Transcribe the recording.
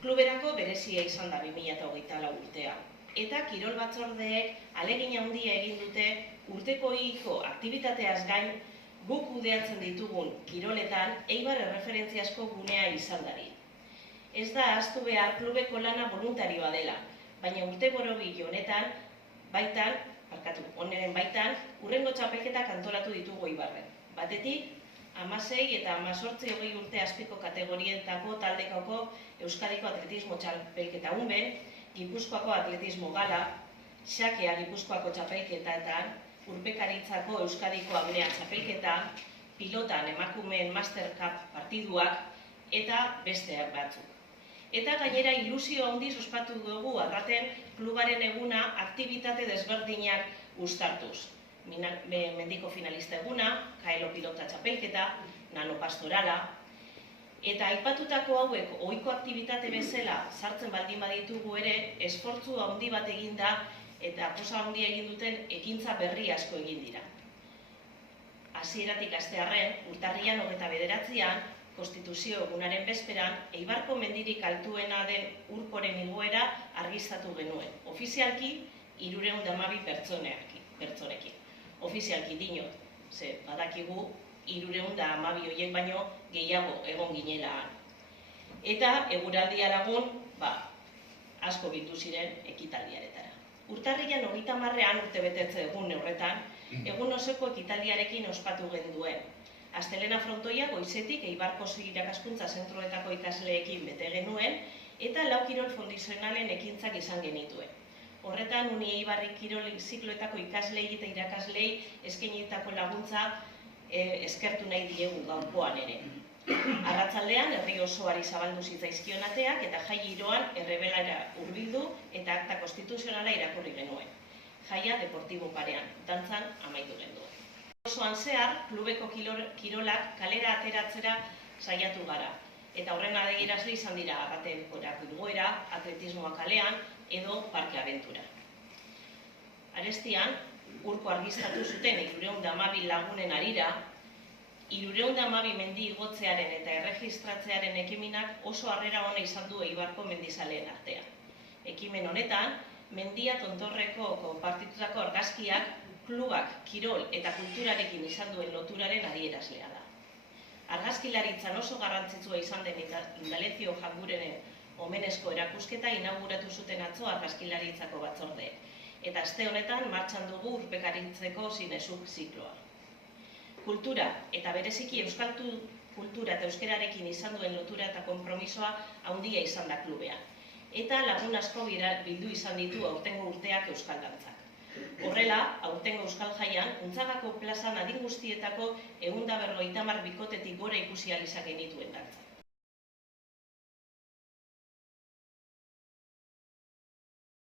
Kluberako berezia izan da 2024 urtea. Eta kirol batzordeek ahalegin handia egin dute urtekoiko aktibitateaz gain guk kudeatzen ditugun kiroletan Eibar erreferentziazko gunea izan dadin. Ez da ahaztu behar klubeko lana voluntarioa dela, baina urte borobil honetan baitan, hurrengo txapelketak antolatu ditugu Eibarren. Batetik, 16 eta 18-20 urte azpiko kategorietako taldekako Euskadiko atletismo txapelketa unben, Gipuzkoako atletismo gala, xakea Gipuzkoako txapelketetan, urpekaritzako Euskadiko abrea txapelketa, pilotan emakumeen Master Cup partiduak eta besteak batzuk. Eta gainera ilusio handiz ospatu dugu arraten klubaren eguna aktibitate desberdinak uztartuz. Mendiko finalista eguna, kaelo pilota txapelketa, nanopastorala, eta aipatutako hauek ohiko aktibitate bezala sartzen baldin baditugu ere, esfortzu handi bat egin da eta posa handia egin duten ekintza berri asko egin dira. Hasieratik hastearren, urtarrian 29an, Konstituzio egunaren bezperan, Eibarko mendirik altuena den urkoren igoera argiztatu genuen. Ofizialki, 312 pertsonekin. Ofizialki dinot, ze badakigu 312 horiek baino gehiago egon ginela. Eta eguraldia lagun, asko bildu ziren ekitaldiaretara. Urtarrian 30an urtebetetze egun horretan, egun osoko ekitaldiarekin ospatu genduen. Astelena frontoia goizetik Eibarko irakaskuntza zentroetako ikasleekin bete genuen eta lau kirol fundizionalen ekintzak izan genituen. Horretan, Uni Eibarri kirol zikloetako ikaslei eta irakaslei eskainitako laguntza eskertu nahi diegu gaurkoan ere. Arratsaldean herri osoari zabaldu zitzaizkion ateak eta jai giroan errebelara hurbildu eta akta konstituzionala irakurri genuen. Jaia deportibo parean, dantzan amaitu genuen. Osoan zehar, klubeko kirolak kalera ateratzera saiatu gara. Eta horren adierazle izan dira arraten korako igoera, atletismoa kalean edo parke abentura. Arestian, urko argiztatu zuten 312 lagunen harira, 312 mendi igotzearen eta erregistratzearen ekimenak oso harrera ona izan du Eibarko mendizaleen artean. Ekimen honetan, mendia tontorreko konpartitutako argazkiak klubak, kirol eta kulturarekin izan duen loturaren adierazlea da. Argazkilaritzan oso garrantzitsua izan den Indalecio Jangurenen omenezko erakusketa inauguratu zuten atzo argazkilaritzako batzordeek. Eta aste honetan martxan dugu urpekaritzeko zinezuk zikloa. Kultura eta bereziki euskal kultura eta euskerarekin izan duen lotura eta konpromisoa handia izan da klubean. Eta lagun asko bildu izan ditu aurtengo urteak euskal dantzak. Horrela, aurtengo Euskal Jaian, Untzagako plazan adin guztietako 150 bikotetik gora ikusi ahal izan genituen dantzak.